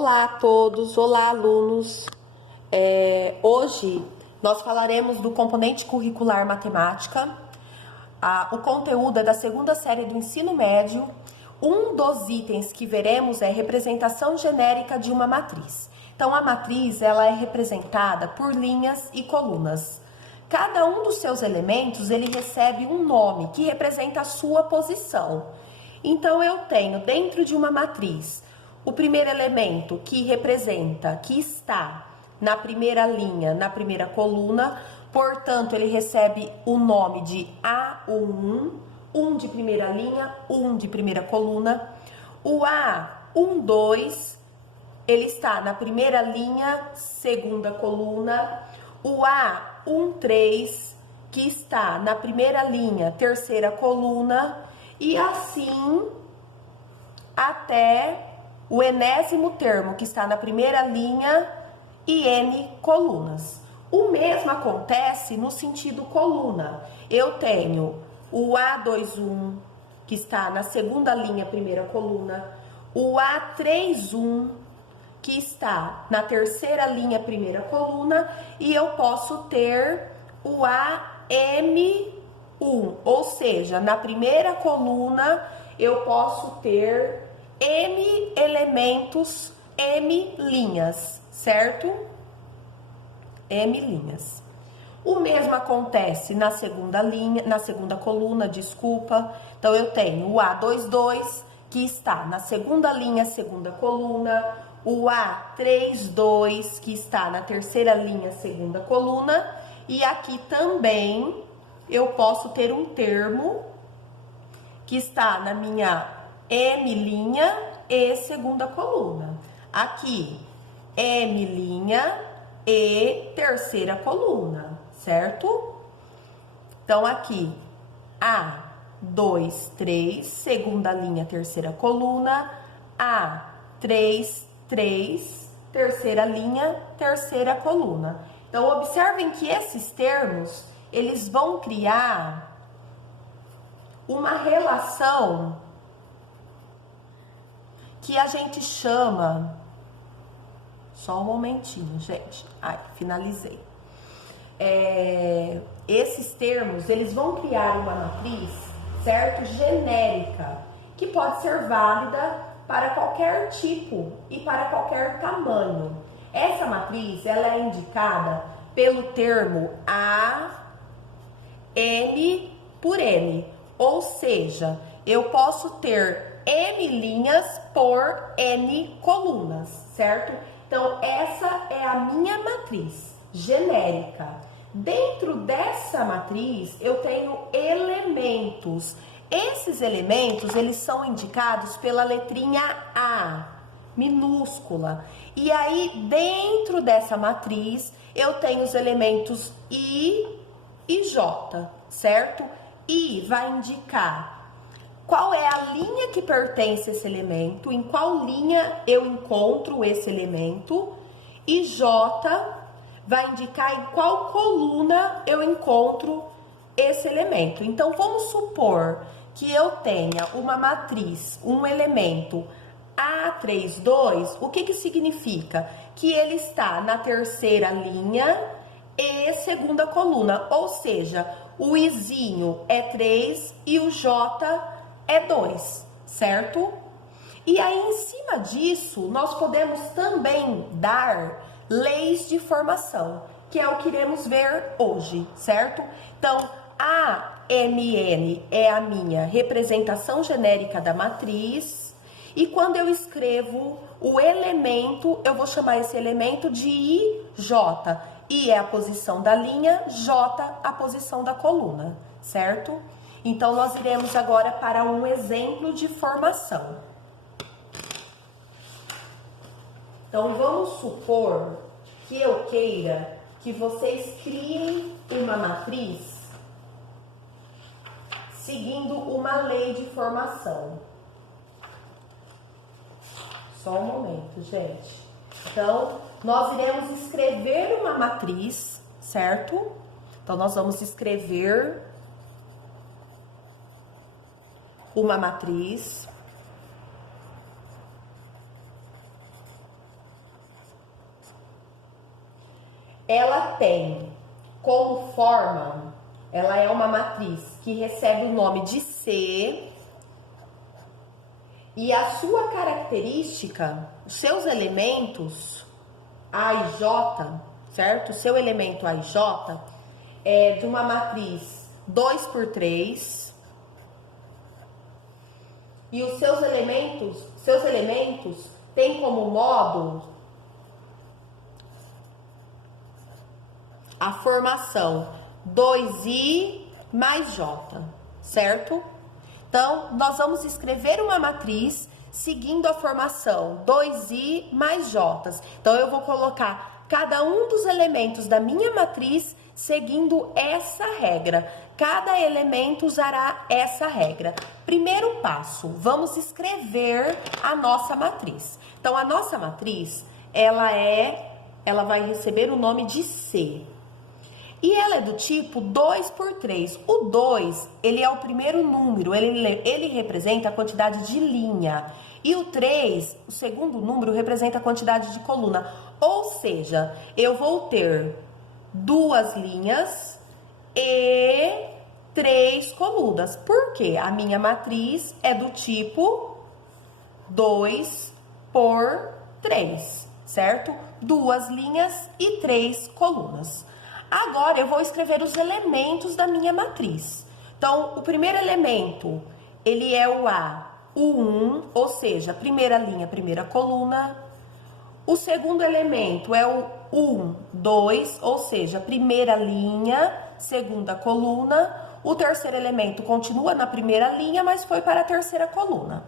Olá a todos, olá alunos. Hoje nós falaremos do componente curricular matemática. O conteúdo é da segunda série do ensino médio. Um dos itens que veremos é representação genérica de uma matriz. Então a matriz ela é representada por linhas e colunas. Cada um dos seus elementos ele recebe um nome que representa a sua posição. Então eu tenho dentro de uma matriz o primeiro elemento que representa, que está na primeira linha, na primeira coluna, portanto, ele recebe o nome de A11, 1 de primeira linha, 1 de primeira coluna. O A12, ele está na primeira linha, segunda coluna. O A13, que está na primeira linha, terceira coluna. E assim até o enésimo termo, que está na primeira linha e N colunas. O mesmo acontece no sentido coluna. Eu tenho o A21, que está na segunda linha, primeira coluna. O A31, que está na terceira linha, primeira coluna. E eu posso ter o AM1, ou seja, na primeira coluna eu posso ter M elementos, M linhas, certo? M linhas. O mesmo acontece na segunda linha, na segunda coluna, desculpa. Então eu tenho o A22, que está na segunda linha, segunda coluna, o A32, que está na terceira linha, segunda coluna, e aqui também eu posso ter um termo que está na minha M linha e segunda coluna. Aqui, M linha e terceira coluna, certo? Então, aqui, A2, 3, segunda linha, terceira coluna. A3, 3, terceira linha, terceira coluna. Então, observem que esses termos, eles vão criar uma relação que a gente chama... Só um momentinho, gente. Finalizei. Esses termos, eles vão criar uma matriz, certo? Genérica, que pode ser válida para qualquer tipo e para qualquer tamanho. Essa matriz, ela é indicada pelo termo A, N por N. Ou seja, eu posso ter M linhas por N colunas, certo? Então, essa é a minha matriz genérica. Dentro dessa matriz, eu tenho elementos. Esses elementos, eles são indicados pela letrinha A, minúscula. E aí, dentro dessa matriz, eu tenho os elementos I e J, certo? I vai indicar qual é a linha que pertence a esse elemento, em qual linha eu encontro esse elemento, e J vai indicar em qual coluna eu encontro esse elemento. Então, vamos supor que eu tenha uma matriz, um elemento A32, o que significa? Que ele está na terceira linha e segunda coluna, ou seja, o Izinho é 3 e o J é 2, certo? E aí, em cima disso, nós podemos também dar leis de formação, que é o que iremos ver hoje, certo? Então, a MN é a minha representação genérica da matriz, e quando eu escrevo o elemento, eu vou chamar esse elemento de IJ. I é a posição da linha, J a posição da coluna, certo? Então, nós iremos agora para um exemplo de formação. Então, vamos supor que eu queira que vocês criem uma matriz seguindo uma lei de formação. Só um momento, gente. Então, nós iremos escrever uma matriz, certo? Então, nós vamos escrever uma matriz ela tem como forma, ela é uma matriz que recebe o nome de C, e a sua característica, os seus elementos A e J, certo? O seu elemento A e J é de uma matriz 2 por 3, e os seus elementos têm como módulo a formação 2i mais j, certo? Então, nós vamos escrever uma matriz seguindo a formação 2i mais j. Então, eu vou colocar cada um dos elementos da minha matriz seguindo essa regra. Cada elemento usará essa regra. Primeiro passo, vamos escrever a nossa matriz. Então, a nossa matriz, ela vai receber o nome de C. E ela é do tipo 2 por 3. O 2, ele é o primeiro número, ele representa a quantidade de linha. E o 3, o segundo número, representa a quantidade de coluna. Ou seja, eu vou ter 2 linhas e 3 colunas. Por quê? A minha matriz é do tipo 2 por 3, certo? 2 linhas e 3 colunas. Agora, eu vou escrever os elementos da minha matriz. Então, o primeiro elemento, ele é o A, o 1, ou seja, primeira linha, primeira coluna. O segundo elemento é o 1, 2, ou seja, primeira linha, segunda coluna. O terceiro elemento continua na primeira linha, mas foi para a terceira coluna.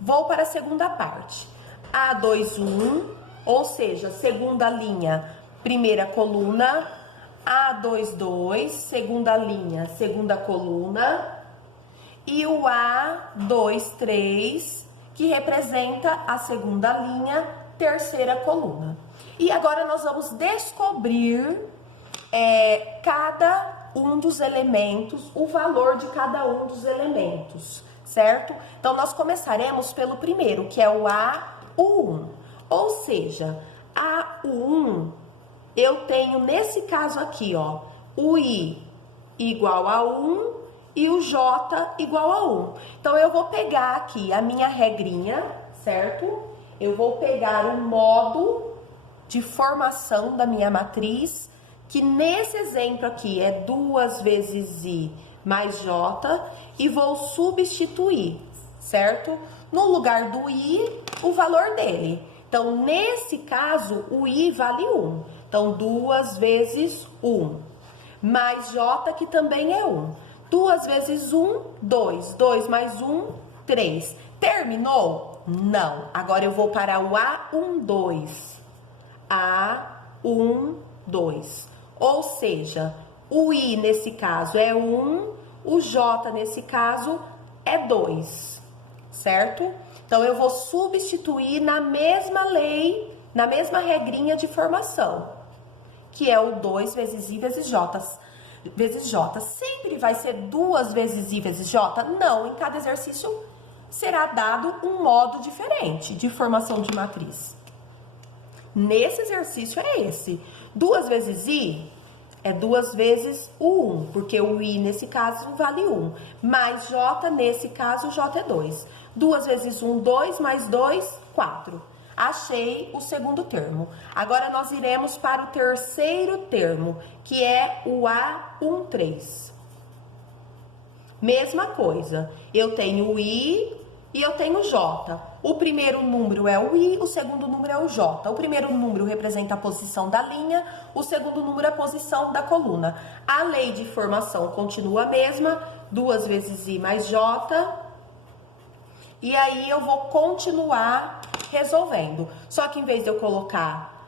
Vou para a segunda parte. A2, 1, ou seja, segunda linha, primeira coluna. A22, segunda linha, segunda coluna, e o A23, que representa a segunda linha, terceira coluna. E agora nós vamos descobrir cada um dos elementos, o valor de cada um dos elementos, certo? Então, nós começaremos pelo primeiro, que é o A1, ou seja, A1, eu tenho, nesse caso aqui, ó, o I igual a 1 e o J igual a 1. Então, eu vou pegar aqui a minha regrinha, certo? Eu vou pegar o modo de formação da minha matriz, que nesse exemplo aqui é 2 vezes I mais J, e vou substituir, certo? No lugar do I, o valor dele. Então, nesse caso, o I vale 1. Então, 2 vezes 1, mais J, que também é 1. 2 vezes 1, 2. 2 mais 1, 3. Terminou? Não. Agora, eu vou para o A12. A12. Ou seja, o I, nesse caso, é 1. O J, nesse caso, é 2. Certo? Então, eu vou substituir na mesma lei, na mesma regrinha de formação, que é o 2 vezes I vezes J. Sempre vai ser 2 vezes I vezes J? Não, em cada exercício será dado um modo diferente de formação de matriz. Nesse exercício é esse. 2 vezes I é 2 vezes o 1, porque o I nesse caso vale 1. Mais J, nesse caso, o J é 2. 2 vezes 1, 2, mais 2, 4. Achei o segundo termo. Agora, nós iremos para o terceiro termo, que é o A13. Mesma coisa, eu tenho o I e eu tenho o J. O primeiro número é o I, o segundo número é o J. O primeiro número representa a posição da linha, o segundo número é a posição da coluna. A lei de formação continua a mesma, 2 vezes I mais J. E aí, eu vou continuar resolvendo. Só que em vez de eu colocar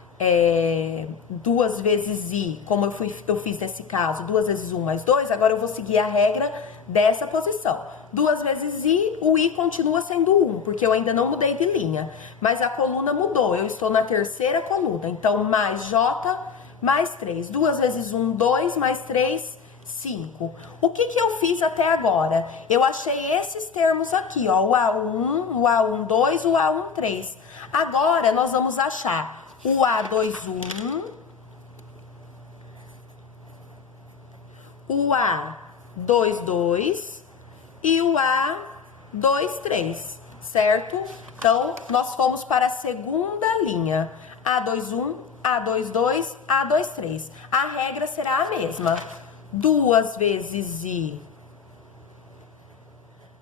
2 vezes I, como eu fiz nesse caso, 2 vezes 1 mais 2, agora eu vou seguir a regra dessa posição. 2 vezes I, o I continua sendo 1, porque eu ainda não mudei de linha. Mas a coluna mudou, eu estou na terceira coluna. Então, mais J, mais 3. 2 vezes 1, 2, mais 3, 5. O que eu fiz até agora? Eu achei esses termos aqui, ó, o A1, o A12, o A13. Agora, nós vamos achar o A21, o A, 2, 2 e o A, 2, 3, certo? Então, nós fomos para a segunda linha. A2, 1, A2, 2, A2, 3. A regra será a mesma. 2 vezes I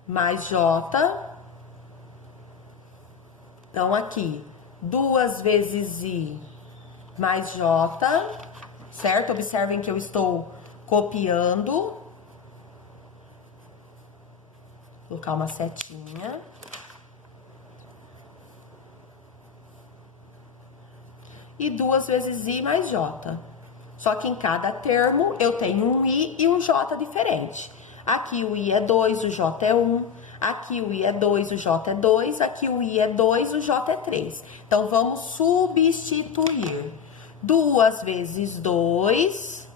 mais J. Então, aqui, 2 vezes I mais J, certo? Observem que eu estou copiando. Vou colocar uma setinha. E 2 vezes I mais J. Só que em cada termo eu tenho um I e um J diferente. Aqui o I é 2, o J é 1. Aqui o I é 2, o J é 2. Aqui o I é 2, o J é 3. Então, vamos substituir. 2 vezes 2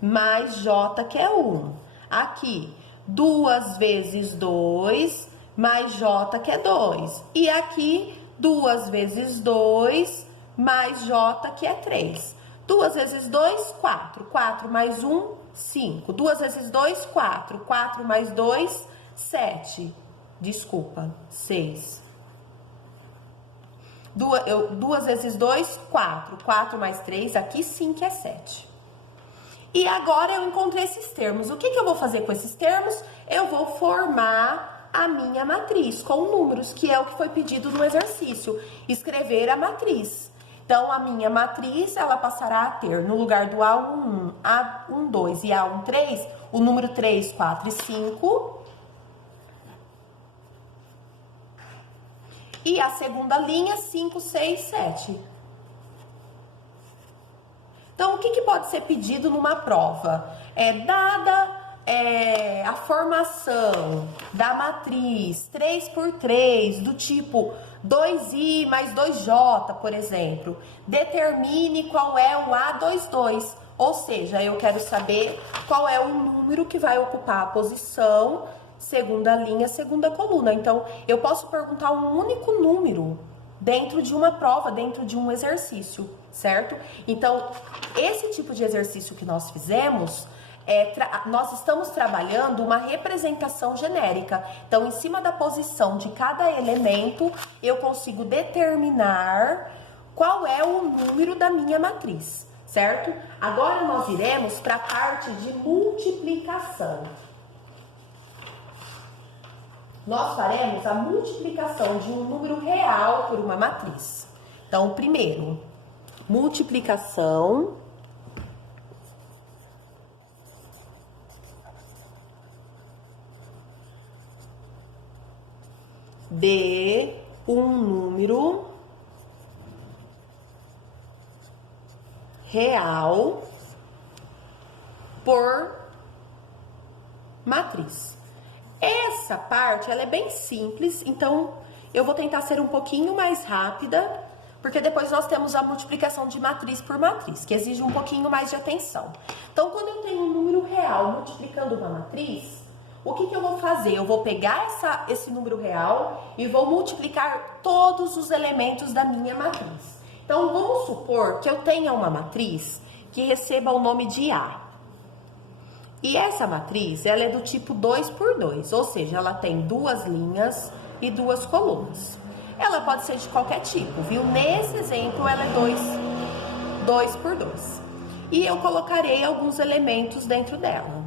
mais J, que é 1. Aqui, 2 vezes 2 mais J, que é 2. E aqui, 2 vezes 2 mais J, que é 3. 2 vezes 2, 4. 4 mais 1, 5. 2 vezes 2, 4. 4 mais 2, 7. Desculpa, 6. 2 vezes 2, 4. 4 mais 3, aqui sim que é 7. E agora eu encontrei esses termos. O que eu vou fazer com esses termos? Eu vou formar a minha matriz com números, que é o que foi pedido no exercício. Escrever a matriz. Então, a minha matriz, ela passará a ter, no lugar do A11, A12 e A13, o número 3, 4 e 5. E a segunda linha, 5, 6, 7. Então, o que pode ser pedido numa prova? Dada a formação da matriz 3 por 3, do tipo 2i mais 2j, por exemplo, determine qual é o A22. Ou seja, eu quero saber qual é o número que vai ocupar a posição segunda linha, segunda coluna. Então, eu posso perguntar um único número dentro de uma prova, dentro de um exercício, certo? Então, esse tipo de exercício que nós fizemos, nós estamos trabalhando uma representação genérica. Então, em cima da posição de cada elemento, eu consigo determinar qual é o número da minha matriz, certo? Agora, nós iremos para a parte de multiplicação. Nós faremos a multiplicação de um número real por uma matriz. Então, primeiro, multiplicação de um número real por matriz. Essa parte, ela é bem simples, então eu vou tentar ser um pouquinho mais rápida, porque depois nós temos a multiplicação de matriz por matriz, que exige um pouquinho mais de atenção. Então, quando eu tenho um número real multiplicando uma matriz, o que eu vou fazer? Eu vou pegar esse número real e vou multiplicar todos os elementos da minha matriz. Então, vamos supor que eu tenha uma matriz que receba o nome de A. E essa matriz, ela é do tipo 2 por 2, ou seja, ela tem 2 linhas e 2 colunas. Ela pode ser de qualquer tipo, viu? Nesse exemplo, ela é 2 por 2. E eu colocarei alguns elementos dentro dela.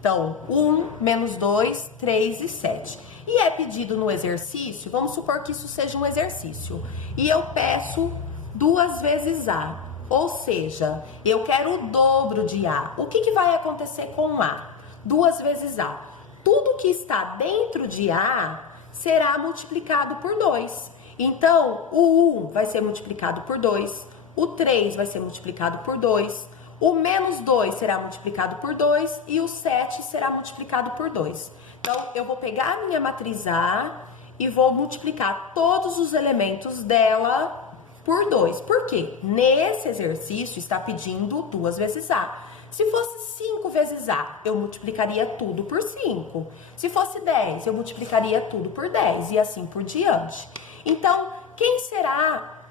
Então, 1, menos 2, 3 e 7. E é pedido no exercício, vamos supor que isso seja um exercício. E eu peço 2 vezes A. Ou seja, eu quero o dobro de A. O que vai acontecer com A? 2 vezes A. Tudo que está dentro de A será multiplicado por 2. Então, o 1 vai ser multiplicado por 2. O 3 vai ser multiplicado por 2. O menos 2 será multiplicado por 2. E o 7 será multiplicado por 2. Então, eu vou pegar a minha matriz A e vou multiplicar todos os elementos dela por 2. Por quê? Nesse exercício está pedindo 2 vezes A. Se fosse 5 vezes A, eu multiplicaria tudo por 5. Se fosse 10, eu multiplicaria tudo por 10 e assim por diante. Então, quem será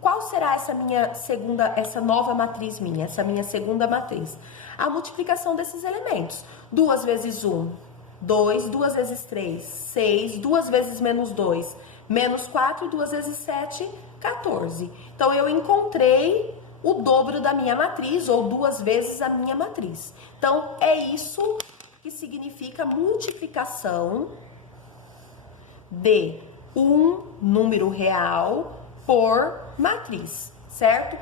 qual será essa nova matriz minha, essa minha segunda matriz? A multiplicação desses elementos. 2 vezes 1, 2, 2 vezes 3, 6, 2 vezes menos 2, menos 4, 2 vezes 7, 14. Então, eu encontrei o dobro da minha matriz, ou 2 vezes a minha matriz. Então, é isso que significa multiplicação de um número real por matriz, certo?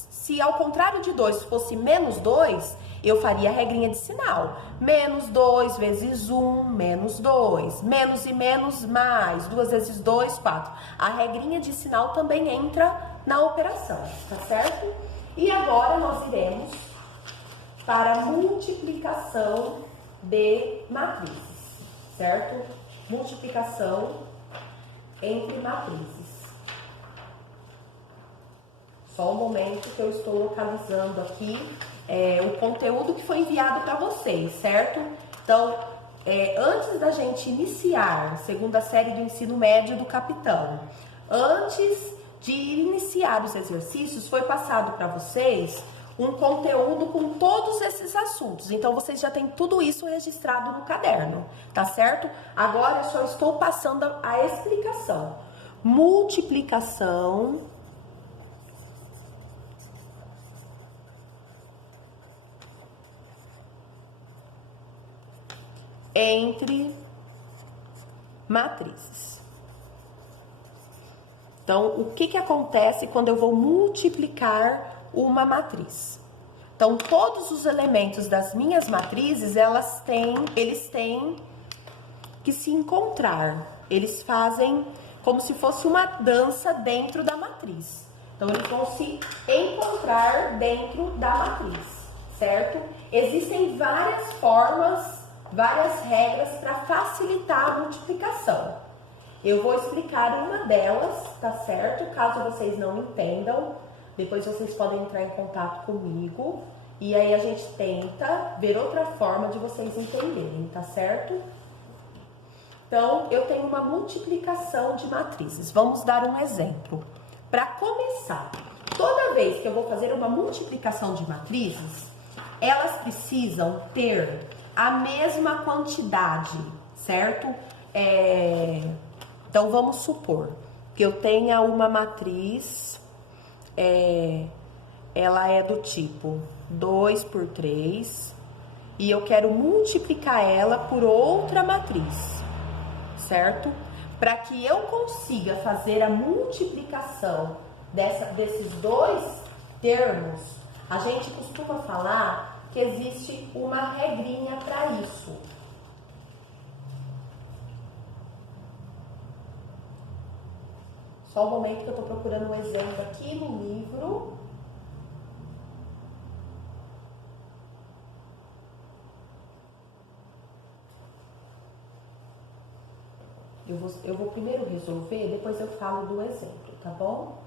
Se ao contrário de 2 fosse menos 2, eu faria a regrinha de sinal. Menos 2 vezes 1, menos 2. Menos e menos, mais. 2 vezes 2, 4. A regrinha de sinal também entra na operação, tá certo? E agora nós iremos para a multiplicação de matrizes, certo? Multiplicação entre matrizes. Só um momento que eu estou localizando aqui o conteúdo que foi enviado para vocês, certo? Então, antes da gente iniciar a segunda série do ensino médio do Capitão, antes de iniciar os exercícios, foi passado para vocês um conteúdo com todos esses assuntos. Então, vocês já têm tudo isso registrado no caderno, tá certo? Agora, eu só estou passando a explicação. Multiplicação entre matrizes. Então, o que acontece quando eu vou multiplicar uma matriz? Então, todos os elementos das minhas matrizes, eles têm que se encontrar. Eles fazem como se fosse uma dança dentro da matriz. Então, eles vão se encontrar dentro da matriz, certo? Existem várias formas, várias regras para facilitar a multiplicação. Eu vou explicar uma delas, tá certo? Caso vocês não entendam, depois vocês podem entrar em contato comigo e aí a gente tenta ver outra forma de vocês entenderem, tá certo? Então, eu tenho uma multiplicação de matrizes. Vamos dar um exemplo. Para começar, toda vez que eu vou fazer uma multiplicação de matrizes, elas precisam ter a mesma quantidade, certo? Então, vamos supor que eu tenha uma matriz, ela é do tipo 2 por 3, e eu quero multiplicar ela por outra matriz, certo? Para que eu consiga fazer a multiplicação desses dois termos, a gente costuma falar que existe uma regrinha para isso. Só um momento que eu estou procurando um exemplo aqui no livro. Eu vou primeiro resolver, depois eu falo do exemplo, tá bom?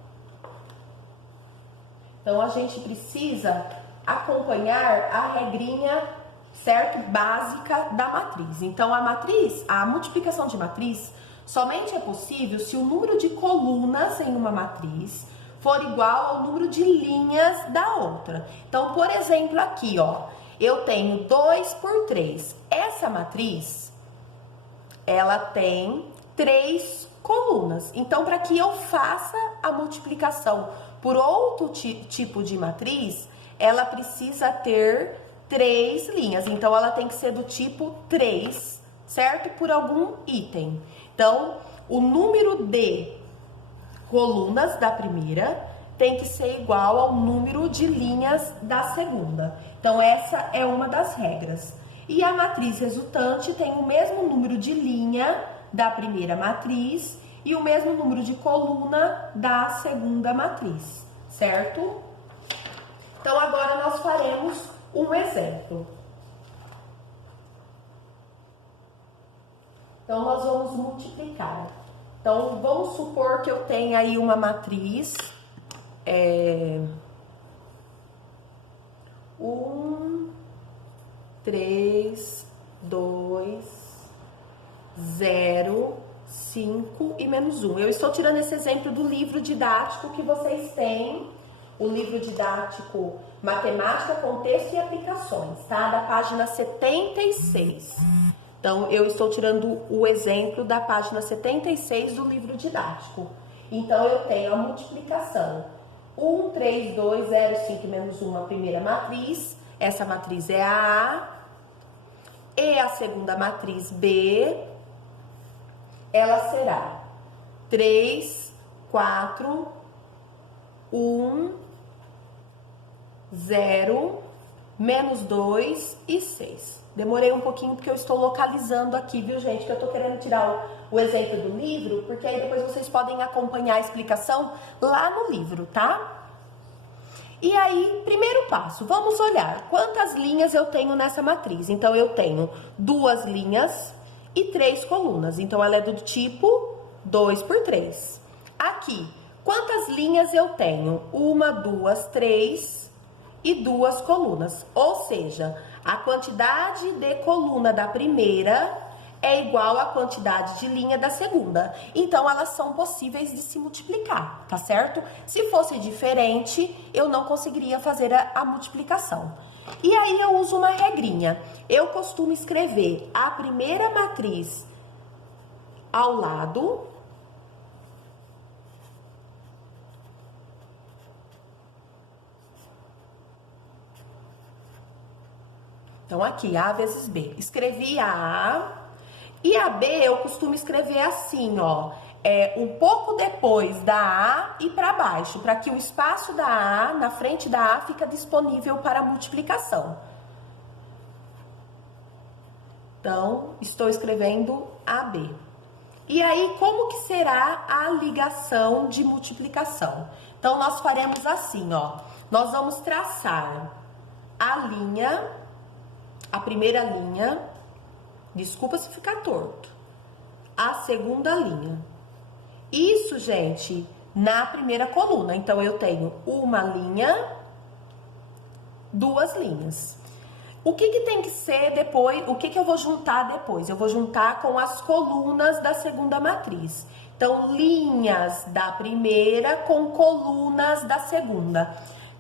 Então, a gente precisa acompanhar a regrinha, certo? Básica da matriz. Então, a multiplicação de matriz somente é possível se o número de colunas em uma matriz for igual ao número de linhas da outra. Então, por exemplo, aqui, ó, eu tenho 2 por 3. Essa matriz, ela tem 3 colunas. Então, para que eu faça a multiplicação por outro tipo de matriz, ela precisa ter 3 linhas. Então, ela tem que ser do tipo 3, certo? Por algum item. Então, o número de colunas da primeira tem que ser igual ao número de linhas da segunda. Então, essa é uma das regras. E a matriz resultante tem o mesmo número de linha da primeira matriz e o mesmo número de coluna da segunda matriz, certo? Então, agora nós faremos um exemplo. Então, nós vamos multiplicar. Então, vamos supor que eu tenha aí uma matriz 1, 3, 2, 0, 5 e menos 1. Eu estou tirando esse exemplo do livro didático que vocês têm, o livro didático Matemática, Contexto e Aplicações, tá? Da página 76. Então, eu estou tirando o exemplo da página 76 do livro didático. Então, eu tenho a multiplicação 1, 3, 2, 0, 5 menos 1, a primeira matriz. Essa matriz é a A. E a segunda matriz B, ela será 3, 4, 1, 0, menos 2 e 6. Demorei um pouquinho porque eu estou localizando aqui, viu, gente? Que eu tô querendo tirar o exemplo do livro, porque aí depois vocês podem acompanhar a explicação lá no livro, tá? E aí, primeiro passo, vamos olhar quantas linhas eu tenho nessa matriz. Então, eu tenho 2 linhas e 3 colunas. Então, ela é do tipo 2 por 3. Aqui, quantas linhas eu tenho? 1, 2, 3 e 2 colunas. Ou seja, a quantidade de coluna da primeira é igual à quantidade de linha da segunda. Então, elas são possíveis de se multiplicar, tá certo? Se fosse diferente, eu não conseguiria fazer a multiplicação. E aí, eu uso uma regrinha. Eu costumo escrever a primeira matriz ao lado. Então, aqui, A vezes B. Escrevi a A. E a B eu costumo escrever assim, ó, um pouco depois da A e para baixo, para que o espaço da A, na frente da A, fica disponível para multiplicação. Então, estou escrevendo AB. E aí, como que será a ligação de multiplicação? Então, nós faremos assim, ó, nós vamos traçar a linha, a primeira linha. Desculpa se ficar torto. A segunda linha. Isso, gente, na primeira coluna. Então, eu tenho uma linha, 2 linhas. O que tem que ser depois? O que eu vou juntar depois? Eu vou juntar com as colunas da segunda matriz. Então, linhas da primeira com colunas da segunda.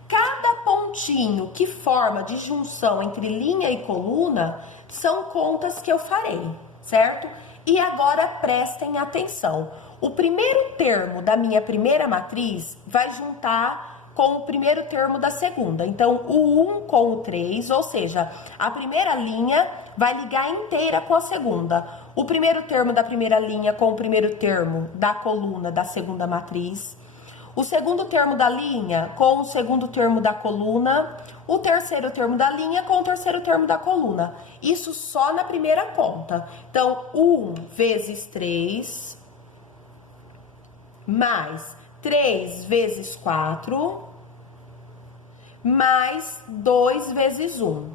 Cada pontinho que forma de junção entre linha e coluna são contas que eu farei, certo? E agora prestem atenção. O primeiro termo da minha primeira matriz vai juntar com o primeiro termo da segunda. Então, o 1 com o 3, ou seja, a primeira linha vai ligar inteira com a segunda. O primeiro termo da primeira linha com o primeiro termo da coluna da segunda matriz. O segundo termo da linha com o segundo termo da coluna, o terceiro termo da linha com o terceiro termo da coluna. Isso só na primeira conta. Então, 1 vezes 3, mais 3 vezes 4, mais 2 vezes 1.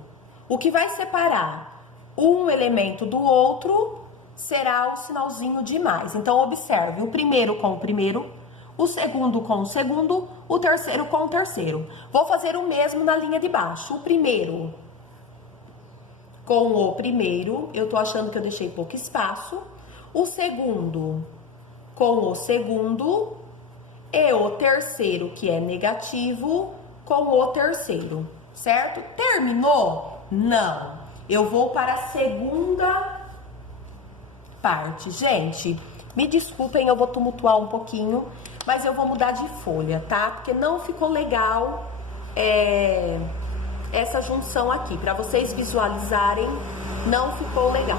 O que vai separar um elemento do outro será o sinalzinho de mais. Então, observe, o primeiro com o primeiro, o segundo com o segundo, o terceiro com o terceiro. Vou fazer o mesmo na linha de baixo. O primeiro com o primeiro, eu tô achando que eu deixei pouco espaço. O segundo com o segundo e o terceiro, que é negativo, com o terceiro, certo? Terminou? Não. Eu vou para a segunda parte. Gente, me desculpem, eu vou tumultuar um pouquinho, mas eu vou mudar de folha, tá? Porque não ficou legal essa junção aqui. Para vocês visualizarem, não ficou legal.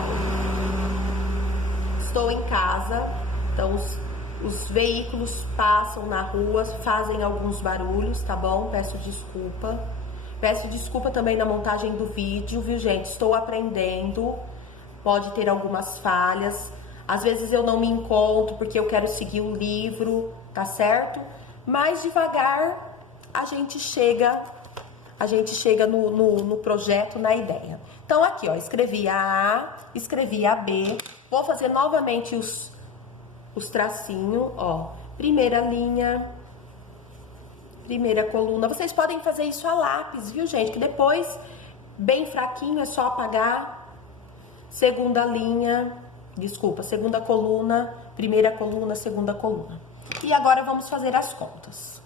Estou em casa, então os veículos passam na rua, fazem alguns barulhos, tá bom? Peço desculpa. Peço desculpa também na montagem do vídeo, viu, gente? Estou aprendendo, pode ter algumas falhas. Às vezes eu não me encontro porque eu quero seguir o livro, tá certo? Mas devagar a gente chega no projeto, na ideia. Então aqui, ó, escrevi a A, escrevi a B. Vou fazer novamente os tracinhos, ó. Primeira linha, primeira coluna. Vocês podem fazer isso a lápis, viu, gente? Que depois, bem fraquinho, é só apagar. Segunda linha, desculpa, segunda coluna, primeira coluna, segunda coluna. E agora vamos fazer as contas.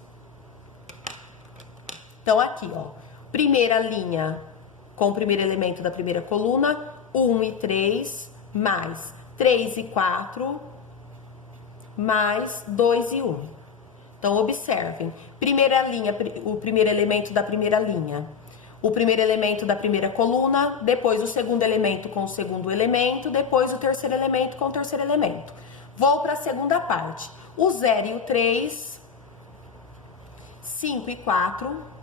Então, aqui, ó, primeira linha com o primeiro elemento da primeira coluna, 1 e 3, mais 3 e 4, mais 2 e 1. Então, observem, primeira linha, o primeiro elemento da primeira linha, o primeiro elemento da primeira coluna, depois o segundo elemento com o segundo elemento, depois o terceiro elemento com o terceiro elemento. Vou para a segunda parte. O 0 e o 3, 5 e 4,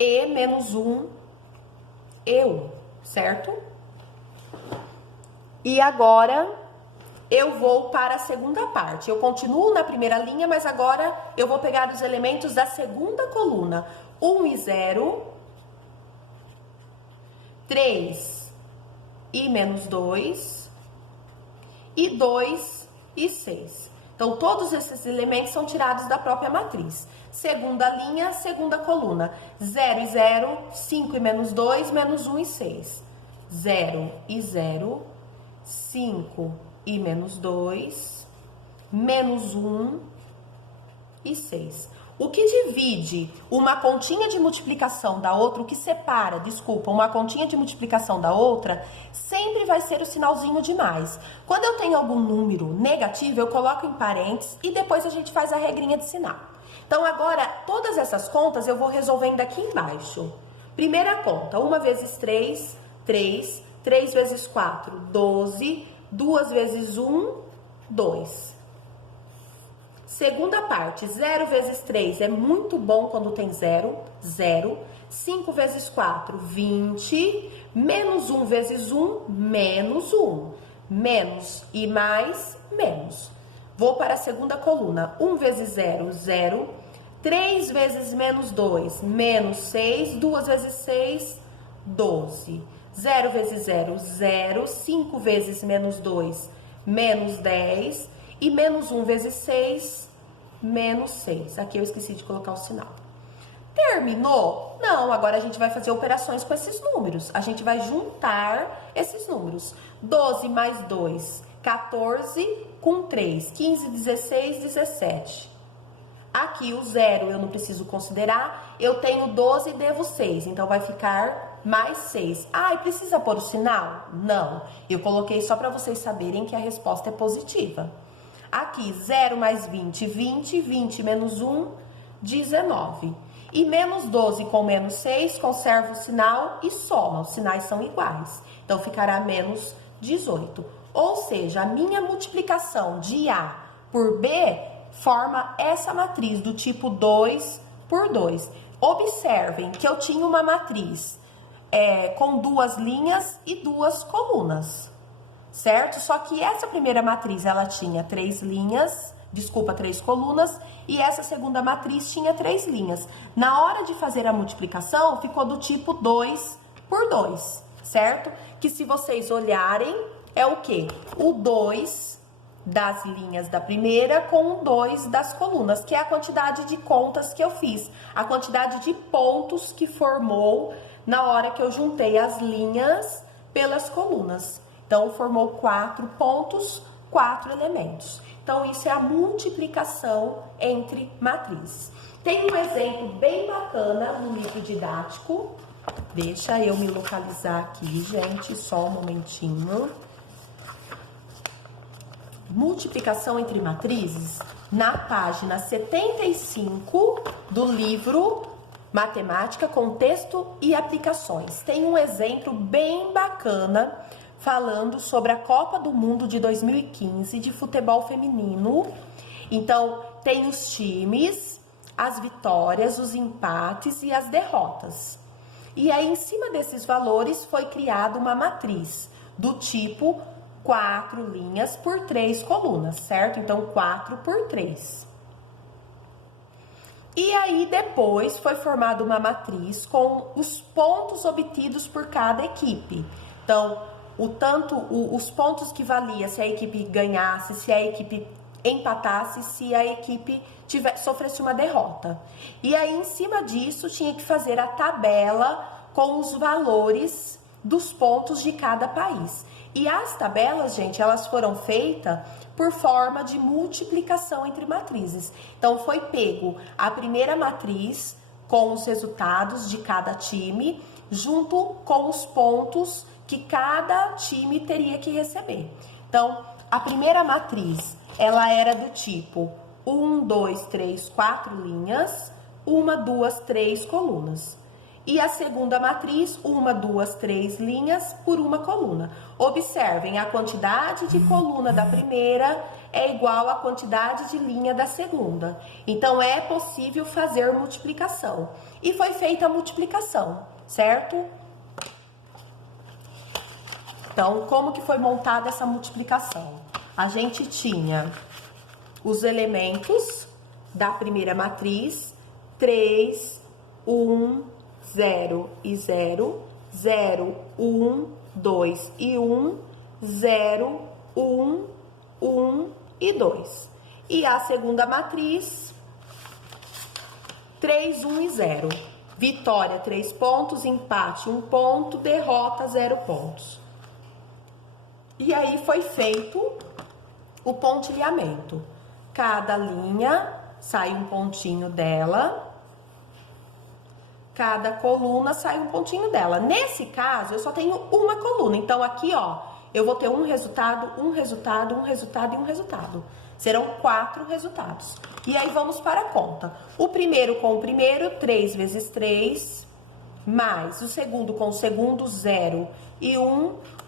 e menos 1, e 1, certo? E agora eu vou para a segunda parte. Eu continuo na primeira linha, mas agora eu vou pegar os elementos da segunda coluna. 1 e 0, 3 e menos 2, e 2 e 6. Então, todos esses elementos são tirados da própria matriz. Segunda linha, segunda coluna. 0 e 0, 5 e menos 2, menos 1 e 6. 0 e 0, 5 e menos 2, menos 1 e 6. O que divide uma continha de multiplicação da outra, o que separa, desculpa, uma continha de multiplicação da outra, sempre vai ser o sinalzinho de mais. Quando eu tenho algum número negativo, eu coloco em parênteses e depois a gente faz a regrinha de sinal. Então, agora, todas essas contas eu vou resolvendo aqui embaixo. Primeira conta, 1 vezes 3, 3, 3 vezes 4, 12, 2 vezes 1, 2. Segunda parte, 0 vezes 3 é muito bom quando tem 0, 0. 5 vezes 4, 20. Menos 1 vezes 1, menos 1. Menos e mais, menos. Vou para a segunda coluna. 1 vezes 0, 0. 3 vezes menos 2, menos 6. 2 vezes 6, 12. 0 vezes 0, 0. 5 vezes menos 2, menos 10. E menos 1 vezes 6, menos 6. Aqui eu esqueci de colocar o sinal. Terminou? Não, agora a gente vai fazer operações com esses números. A gente vai juntar esses números. 12 mais 2, 14 com 3, 15, 16, 17. Aqui o 0 eu não preciso considerar. Eu tenho 12 e devo 6, então vai ficar mais 6. Ah, e precisa pôr o sinal? Não, eu coloquei só para vocês saberem que a resposta é positiva. Aqui, 0 mais 20, 20, 20 menos 1, 19. E menos 12 com menos 6, conserva o sinal e soma, os sinais são iguais. Então, ficará menos 18. Ou seja, a minha multiplicação de A por B forma essa matriz do tipo 2 por 2. Observem que eu tinha uma matriz com 2 linhas e 2 colunas. Certo? Só que essa primeira matriz, ela tinha 3 colunas, e essa segunda matriz tinha 3 linhas. Na hora de fazer a multiplicação, ficou do tipo 2 por 2, certo? Que se vocês olharem, é o quê? O 2 das linhas da primeira com o 2 das colunas, que é a quantidade de contas que eu fiz, a quantidade de pontos que formou na hora que eu juntei as linhas pelas colunas. Então, formou 4 pontos, 4 elementos. Então, isso é a multiplicação entre matrizes. Tem um exemplo bem bacana no livro didático. Deixa eu me localizar aqui, gente, só um momentinho. Multiplicação entre matrizes, na página 75 do livro Matemática, Contexto e Aplicações. Tem um exemplo bem bacana falando sobre a Copa do Mundo de 2015 de futebol feminino. Então, tem os times, as vitórias, os empates e as derrotas. E aí, em cima desses valores, foi criada uma matriz do tipo 4 linhas por 3 colunas, certo? Então, 4 por 3. E aí, depois, foi formada uma matriz com os pontos obtidos por cada equipe. Então, os pontos que valia se a equipe ganhasse, se a equipe empatasse, se a equipe sofresse uma derrota. E aí, em cima disso, tinha que fazer a tabela com os valores dos pontos de cada país. E as tabelas, gente, elas foram feitas por forma de multiplicação entre matrizes. Então, foi pego a primeira matriz com os resultados de cada time, junto com os pontos que cada time teria que receber. Então, a primeira matriz, ela era do tipo 1, 2, 3, 4 linhas, 1, 2, 3 colunas. E a segunda matriz, 1, 2, 3 linhas por uma coluna. Observem, a quantidade de coluna da primeira é igual à quantidade de linha da segunda. Então, é possível fazer multiplicação. E foi feita a multiplicação, certo? Então, como que foi montada essa multiplicação? A gente tinha os elementos da primeira matriz, 3, 1, 0 e 0, 0, 1, 2 e 1, 0, 1, 1 e 2. E a segunda matriz, 3, 1 e 0. Vitória, 3 pontos, empate, 1 ponto, derrota, 0 pontos. E aí foi feito o pontilhamento. Cada linha sai um pontinho dela. Cada coluna sai um pontinho dela. Nesse caso, eu só tenho uma coluna. Então, aqui, ó, eu vou ter um resultado, um resultado, um resultado e um resultado. Serão 4 resultados. E aí, vamos para a conta. O primeiro com o primeiro, 3 vezes 3, mais o segundo com o segundo, 0 e 1.